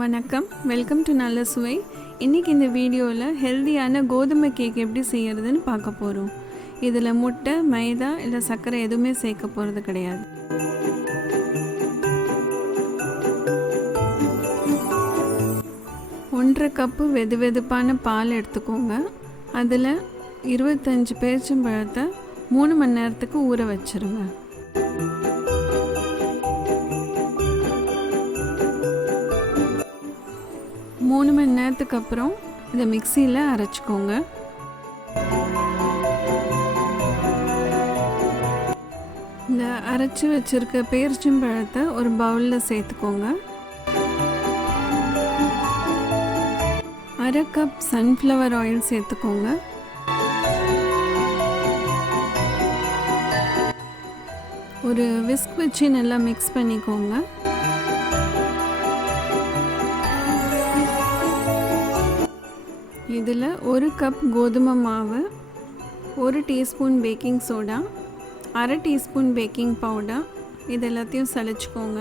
வணக்கம், welcome to நல்ல சுவை. இன்றைக்கி இந்த வீடியோவில் ஹெல்தியான கோதுமை கேக் எப்படி செய்கிறதுன்னு பார்க்க போகிறோம். இதில் முட்டை, மைதா இல்லை சர்க்கரை எதுவுமே சேர்க்க போகிறது கிடையாது. ஒன்றரை கப்பு வெது வெதுப்பான பால் எடுத்துக்கோங்க. அதில் 25 பேரிச்சம்பழத்தை 3 மணி நேரத்துக்கு ஊற வச்சுருங்க. மூணு மணி நேரத்துக்கு அப்புறம் இதை மிக்சியில் அரைச்சிக்கோங்க. இந்த அரைச்சி வச்சுருக்க பேரிச்சம்பழத்தை ஒரு பவுலில் சேர்த்துக்கோங்க. 1/2 கப் சன்ஃப்ளவர் ஆயில் சேர்த்துக்கோங்க. ஒரு விஸ்க் வச்சு நல்லா மிக்ஸ் பண்ணிக்கோங்க. இதில் 1 கப் கோதுமை மாவு, 1 teaspoon baking soda, 1/2 teaspoon baking powder, இது எல்லாத்தையும் சலிச்சுக்கோங்க.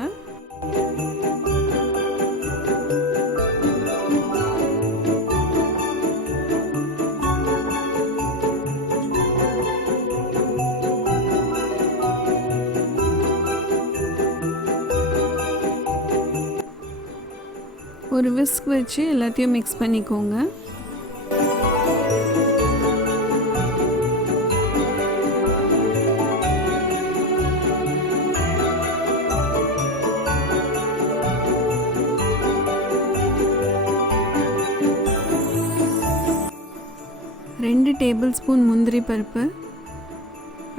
ஒரு விஸ்க் வச்சு எல்லாத்தையும் மிக்ஸ் பண்ணிக்கோங்க. ரெண்டு டேபிள் ஸ்பூன் முந்திரி பருப்பு,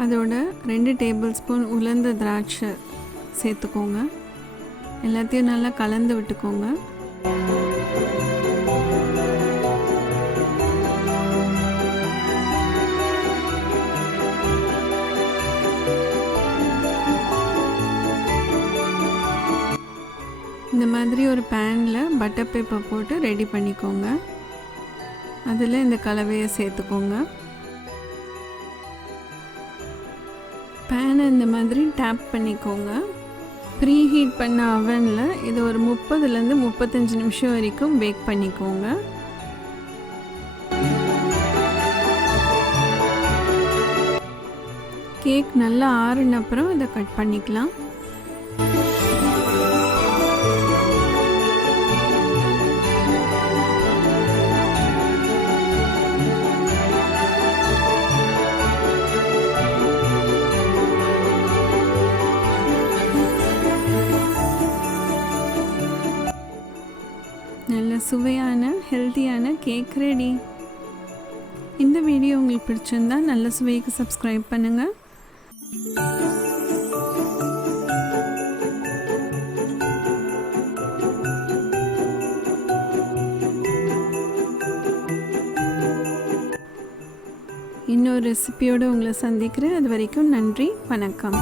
அதோட 2 டேபிள் ஸ்பூன் உலர்ந்த திராட்சை சேர்த்துக்கோங்க. எல்லாத்தையும் நல்லா கலந்து விட்டுக்கோங்க. இந்த மாதிரி ஒரு பேனில் பட்டர் பேப்பர் போட்டு ரெடி பண்ணிக்கோங்க. அதில் இந்த கலவையை சேர்த்துக்கோங்க. பேனை இந்த மாதிரி டேப் பண்ணிக்கோங்க. ப்ரீ ஹீட் பண்ண அவனில் இது ஒரு 30லேருந்து 35 நிமிஷம் வரைக்கும் பேக் பண்ணிக்கோங்க. கேக் நல்லா ஆறின அப்புறம் இதை கட் பண்ணிக்கலாம். நல்ல சுவையான ஹெல்த்தியான கேக் ரெடி. இந்த வீடியோ உங்களுக்கு பிடிச்சிருந்தா நல்ல சுவைக்கு சப்ஸ்கிரைப் பண்ணுங்கள். இன்னொரு ரெசிபியோடு உங்களை சந்திக்கிறேன். அது வரைக்கும் நன்றி, வணக்கம்.